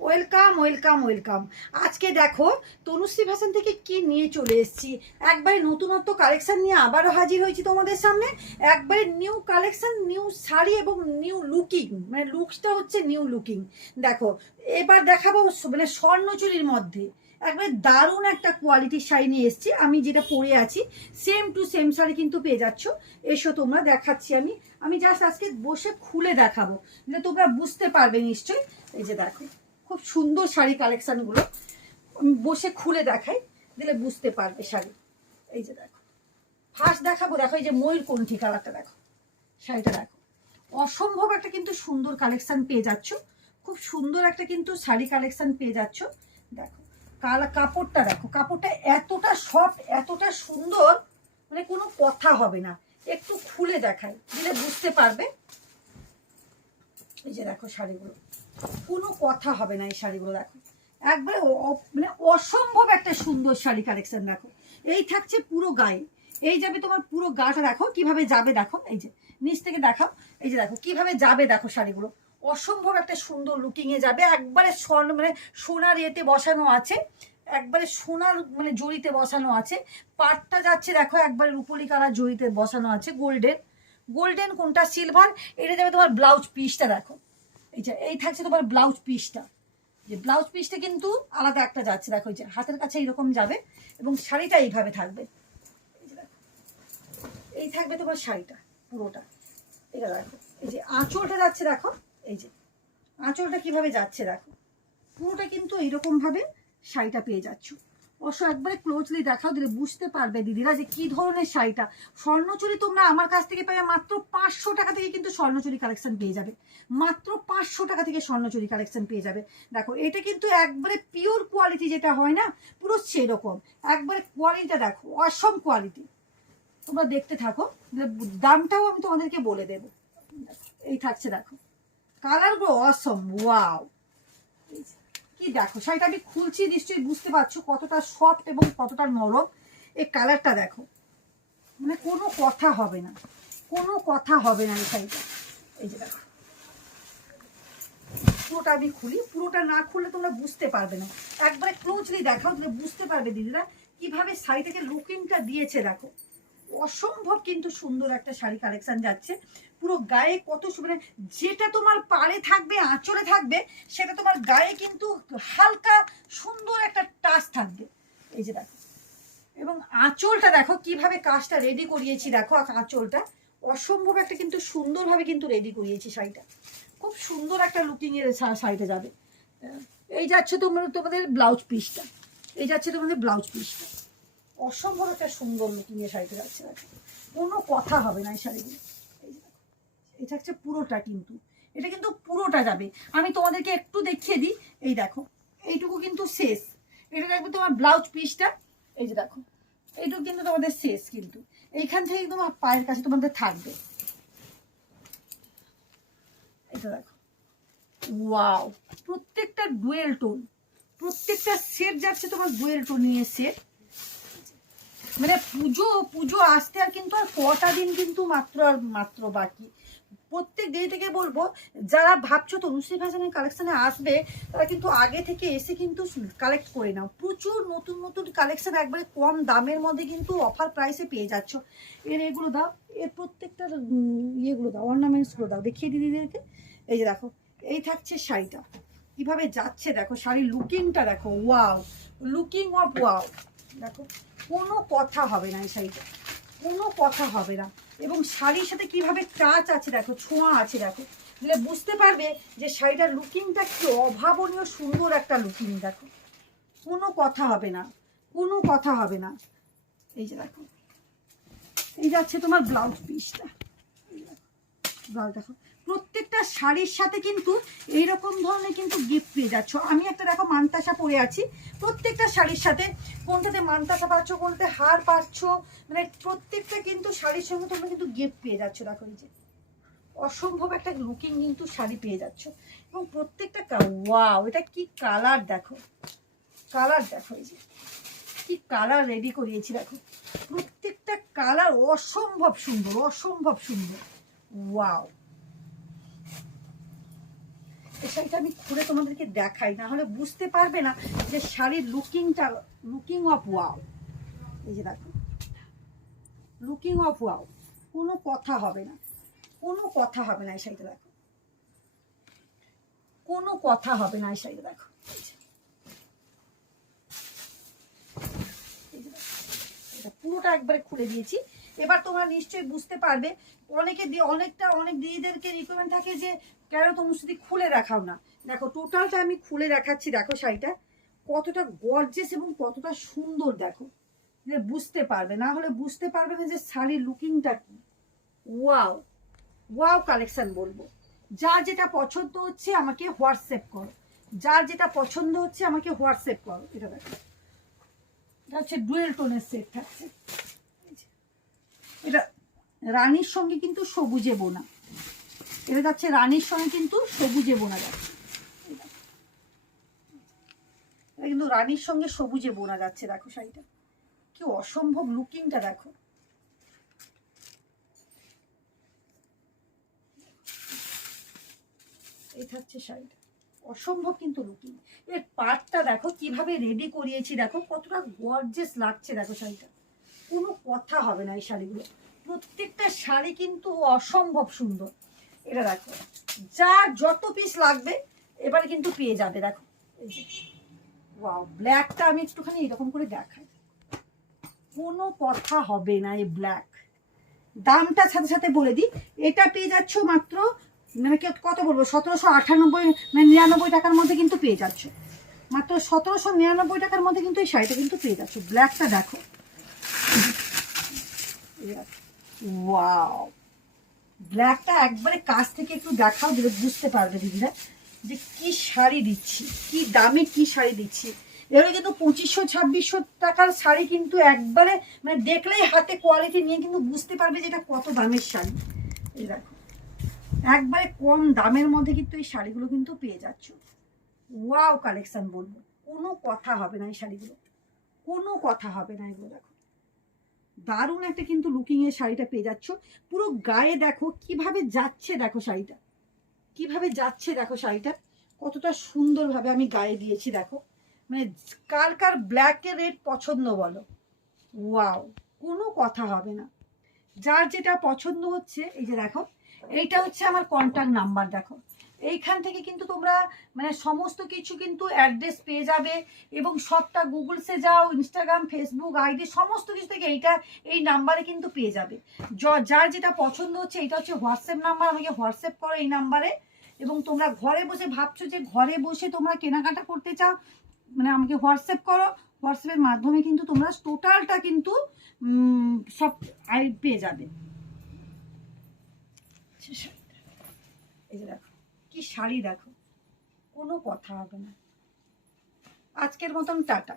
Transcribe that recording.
Welcome welcome welcome. আজকে দেখো Tanushree fashion থেকে কি নিয়ে চলে এসেছি। একবারে নতুনত্ব কালেকশন নিয়ে আবারও হাজির হয়েছি তোমাদের সামনে। একবারে নিউ কালেকশন, নিউ শাড়ি এবং নিউ লুকিং, মানে লুকসটা হচ্ছে নিউ লুকিং। দেখো এবার দেখাবো মানে স্বর্ণচুরির মধ্যে একবারে দারুণ একটা কোয়ালিটির শাড়ি নিয়ে এসেছি। আমি যেটা পরে আছি সেম টু সেম শাড়ি কিন্তু পেয়ে যাচ্ছ। এসো তোমরা দেখাচ্ছি। আমি জাস্ট আজকে বসে খুলে দেখাবো, যে তোমরা বুঝতে পারবে নিশ্চয়ই। এই যে দেখো খুব সুন্দর শাড়ি কালেকশনগুলো, আমি বসে খুলে দেখাই, দিলে বুঝতে পারবে শাড়ি। এই যে দেখো ফার্স্ট দেখাবো, দেখো এই যে ময়ূরকণ্ঠী কালারটা দেখো, শাড়িটা দেখো অসম্ভব একটা কিন্তু সুন্দর কালেকশন পেয়ে যাচ্ছ। খুব সুন্দর একটা কিন্তু শাড়ি কালেকশন পেয়ে যাচ্ছ। দেখো কাপড়টা দেখো, কাপড়টা এতটা সফট, এতটা সুন্দর, মানে কোনো কথা হবে না। একটু খুলে দেখাই, দিলে বুঝতে পারবে। এই যে দেখো শাড়িগুলো, কোনো কথা হবে না এই শাড়িগুলো। দেখো একবারে মানে অসম্ভব একটা সুন্দর শাড়ি কালেকশন। দেখো এই থাকছে পুরো গায়ে, এই যাবে তোমার পুরো গাটা। দেখো কিভাবে যাবে, দেখো এই যে নিচ থেকে দেখাও। এই যে দেখো কিভাবে যাবে, দেখো শাড়িগুলো অসম্ভব একটা সুন্দর লুকিং এ যাবে। একবারে স্বর্ণ মানে সোনার এতে বসানো আছে, একবারে সোনার মানে জড়িতে বসানো আছে। পাটটা যাচ্ছে দেখো একবারে রুপোলি কালার জড়িতে বসানো আছে, গোল্ডেন। গোল্ডেন কোনটা সিলভার, এটা যাবে তোমার ব্লাউজ পিসটা। দেখো এই থাকছে তোমার ব্লাউজ পিসটা, যে ব্লাউজ পিসটা কিন্তু আলাদা একটা যাচ্ছে। দেখো এই যে হাতের কাছে এইরকম যাবে এবং শাড়িটা এইভাবে থাকবে। এই যে দেখো এই থাকবে তোমার শাড়িটা পুরোটা। এটা দেখো এই যে আঁচলটা যাচ্ছে, দেখো এই যে আঁচলটা কিভাবে যাচ্ছে, দেখো পুরোটা কিন্তু এইরকম ভাবে শাড়িটা পেয়ে যাচ্ছ। অবশ্য একবারে ক্লোজলি দেখাও, দিলে বুঝতে পারবে দিদিরা যে কি ধরনের শাড়িটা। স্বর্ণচুরি তোমরা আমার কাছ থেকে পাবে মাত্র 500 টাকা থেকে, কিন্তু স্বর্ণচুরি কালেকশন পেয়ে যাবে। মাত্র 500 টাকা থেকে স্বর্ণচুরি কালেকশন পেয়ে যাবে। দেখো এটা কিন্তু একবারে পিওর কোয়ালিটি যেটা হয় না, পুরো সেরকম একবারে কোয়ালিটিটা দেখো, অসম কোয়ালিটি। তোমরা দেখতে থাকো, দামটাও আমি তোমাদেরকে বলে দেবো। এই থাকছে দেখো কালারগুলো অসম, ওয়াও। কি দেখো শাড়িটা আমি খুলছি, নিশ্চয়ই বুঝতে পারছো কতটা সফট এবং কতটা নরম। এই কালারটা দেখো, মানে কোনো কথা হবে না, কোনো কথা হবে না এই শাড়িটা। এই যে দেখো পুরোটা আমি খুলি, পুরোটা না খুললে তোমরা বুঝতে পারবে না। একবারে ক্লোজলি দেখাও, তাহলে বুঝতে পারবে দিদিরা কিভাবে শাড়িটাকে লুকিংটা দিয়েছে। দেখো অসম্ভব কিন্তু সুন্দর একটা শাড়ি কালেকশন যাচ্ছে। পুরো গায়ে কত মানে যেটা তোমার পাড়ে থাকবে, আঁচলে থাকবে, সেটা তোমার গায়ে কিন্তু হালকা সুন্দর একটা টাচ থাকবে। এই যে দেখো, এবং আঁচলটা দেখো কিভাবে কাজটা রেডি করিয়েছি। দেখো আঁচলটা অসম্ভব একটা কিন্তু সুন্দরভাবে কিন্তু রেডি করিয়েছি শাড়িটা। খুব সুন্দর একটা লুকিং এর শাড়িটা যাবে। এই যাচ্ছে তোমাদের ব্লাউজ পিসটা, এই যাচ্ছে তোমাদের ব্লাউজ পিসটা। অসম্ভব একটা সুন্দর লুকিং এর শাড়িটা যাচ্ছে। দেখো কোনো কথা হবে না এই শাড়িগুলো। এটা হচ্ছে পুরোটা, কিন্তু এটা কিন্তু পুরোটা যাবে। আমি তোমাদেরকে একটু দেখিয়ে দিই। এই দেখো এইটুকু কিন্তু শেষ, এটা দেখবে তোমার ব্লাউজ পিসটা। এই যে দেখো এইটুকু কিন্তু তোমাদের শেষ, কিন্তু এইখান থেকে তোমার পায়ের কাছে তোমাদের থাকবে। এটা দেখো ওয়াও, প্রত্যেকটা ডুয়েল টোন, প্রত্যেকটা সেট যাচ্ছে তোমার ডুয়েল টোন নিয়ে সেট। মানে পুজো আসতে আর কিন্তু আর কটা দিন কিন্তু মাত্র বাকি। প্রত্যেক দিন থেকে বলবো, যারা ভাবছো তনুশ্রী ফ্যাশনের কালেকশনে আসবে, তারা কিন্তু আগে থেকে এসে কিন্তু কালেক্ট করে নাও। প্রচুর নতুন নতুন কালেকশন একবারে কম দামের মধ্যে কিন্তু অফার প্রাইসে পেয়ে যাচ্ছ। এগুলো দাও, এর প্রত্যেকটা ইয়েগুলো দাও, অর্নামেন্টসগুলো দাও, দেখিয়ে দিদিদেরকে। এই যে দেখো এই থাকছে শাড়িটা কিভাবে যাচ্ছে। দেখো শাড়ির লুকিংটা দেখো, ওয়াও, লুকিং অফ ওয়াও। দেখো কোনো কথা হবে না এই শাড়িটা, কোনো কথা হবে না। এবং শাড়ির সাথে কিভাবে টাচ আছে দেখো, ছোঁয়া আছে। দেখো দিলে বুঝতে পারবে যে শাড়িটার লুকিংটা কি অভাবনীয় সুন্দর একটা লুকিং। দেখো কোনো কথা হবে না, কোনো কথা হবে না। এই যে দেখো এই যাচ্ছে তোমার ব্লাউজ পিসটা। ব্লাউজ দেখো প্রত্যেকটা শাড়ির সাথে কিন্তু এইরকম ধরনের কিন্তু গিফট পেয়ে যাচ্ছ। আমি একটা দেখো মানতাসা পরে আছি, প্রত্যেকটা শাড়ির সাথে কোনটাতে মানতাসা পাচ্ছ, কোনটাতে হার পাচ্ছ, মানে প্রত্যেকটা কিন্তু শাড়ির সঙ্গে তোমরা কিন্তু গিফট পেয়ে যাচ্ছ। দেখো এই যে অসম্ভব একটা লুকিং কিন্তু শাড়ি পেয়ে যাচ্ছ। এবং প্রত্যেকটা ওয়াও, এটা কি কালার দেখো, কালার দেখো, এই যে কি কালার রেডি করিয়েছি। দেখো প্রত্যেকটা কালার অসম্ভব সুন্দর, অসম্ভব সুন্দর, ওয়াও। এই শাড়িটা আমি খুলে তোমাদেরকে দেখাই, না হলে বুঝতে পারবে না যে শাড়ির লুকিং অফ ওয়াও। এই যে দেখো, লুকিং অফ ওয়াও, কোনো কথা হবে না, কোনো কথা হবে না। এই শাড়িটা দেখো, কোনো কথা হবে না। এই শাড়িটা দেখো, পুরোটা একবারে খুলে দিয়েছি। এবার তোমরা নিশ্চয়ই বুঝতে পারবে। অনেক দিদিদেরকে রিকমেন্ড থাকে যে কেন তনুশ্রী খুলে দেখাও না। দেখো টোটালটা আমি খুলে দেখাচ্ছি। দেখো শাড়িটা কতটা গর্জিয়াস এবং কতটা সুন্দর, দেখো যে বুঝতে পারবে, না হলে বুঝতে পারবে না যে শাড়ির লুকিংটা কি। ওয়াও ওয়াও কালেকশন বলবো। যার যেটা পছন্দ হচ্ছে আমাকে হোয়াটসঅ্যাপ করো, যার যেটা পছন্দ হচ্ছে আমাকে হোয়াটসঅ্যাপ করো। এটা দেখো, এটা হচ্ছে ডুয়েল টোনের সেট থাকছে। এটা রানীর সঙ্গে কিন্তু সবুজে বোনা, এটা যাচ্ছে রানীর সঙ্গে কিন্তু সবুজে বোনা যাচ্ছে। এটা কিন্তু রানীর সঙ্গে সবুজে বোনা যাচ্ছে। দেখো শাড়িটা কি অসম্ভব লুকিংটা দেখো। এই থাকছে শাড়িটা, অসম্ভব কিন্তু লুকিং। এর পাটটা দেখো কিভাবে রেডি করিয়েছি, দেখো কতটা গর্জিয়াস লাগছে। দেখো শাড়িটা কোনো কথা হবে না। এই শাড়িগুলো প্রত্যেকটা শাড়ি কিন্তু অসম্ভব সুন্দর। এটা দেখো, যার যত পিস লাগবে এবারে কিন্তু পেয়ে যাবে। দেখো এই যে ওয়াও, ব্ল্যাকটা আমি একটুখানি এরকম করে দেখাই, কোনো কথা হবে না। এই ব্ল্যাক দামটা সাথে সাথে বলে দিই, এটা পেয়ে যাচ্ছ মাত্র মানে কত বলবো 1798 মানে 99 টাকার মধ্যে কিন্তু পেয়ে যাচ্ছ। মাত্র 1799 টাকার মধ্যে কিন্তু এই শাড়িটা কিন্তু পেয়ে যাচ্ছ। ব্ল্যাকটা দেখো, ওয়াও, ব্ল্যাকটা একবারে কাছ থেকে একটু দেখাও, দিলে বুঝতে পারবে দিদিরা যে কি শাড়ি দিচ্ছি, কি দামে কি শাড়ি দিচ্ছি। এবারে কিন্তু 2500-2600 টাকার শাড়ি কিন্তু একবারে মানে দেখলেই হাতে কোয়ালিটি নিয়ে কিন্তু বুঝতে পারবে যে এটা কত দামের শাড়ি। এই দেখো একবারে কম দামের মধ্যে কিন্তু এই শাড়িগুলো কিন্তু পেয়ে যাচ্ছ। ওয়াও কালেকশন বলবো, কোনো কথা হবে না। এই শাড়িগুলো কোনো কথা হবে না। এগুলো দেখো দারুণ একটা কিন্তু লুকিং এর শাড়িটা পেয়ে যাচ্ছ। পুরো গায়ে দেখো কিভাবে যাচ্ছে, দেখো শাড়িটা কিভাবে যাচ্ছে, দেখো শাড়িটা কতটা সুন্দরভাবে আমি গায়ে দিয়েছি। দেখো মানে কার কার ব্ল্যাক এর রেড পছন্দ বলো। ওয়াও, কোনো কথা হবে না। যার যেটা পছন্দ হচ্ছে, এই যে দেখো এইটা হচ্ছে আমার কন্ট্যাক্ট নাম্বার। দেখো এইখান থেকে কিন্তু তোমরা মানে সমস্ত কিছু কিন্তু অ্যাড্রেস পেয়ে যাবে, এবং সবটা গুগলসে যাও, ইনস্টাগ্রাম, ফেসবুক আইডি সমস্ত কিছু থেকে এই নাম্বারে কিন্তু পেয়ে যাবে। যার যেটা পছন্দ হচ্ছে, এটা হচ্ছে হোয়াটসঅ্যাপ নাম্বার, আমাকে হোয়াটসঅ্যাপ করো এই নাম্বারে। এবং তোমরা ঘরে বসে ভাবছো যে ঘরে বসে তোমরা কেনাকাটা করতে চাও, মানে আমাকে হোয়াটসঅ্যাপ করো। হোয়াটসঅ্যাপের মাধ্যমে কিন্তু তোমরা টোটালটা কিন্তু সব পেয়ে যাবে। এই যে দেখো কি শাড়ি, দেখো কোনো কথা হবে না। আজকের মতন টাটা।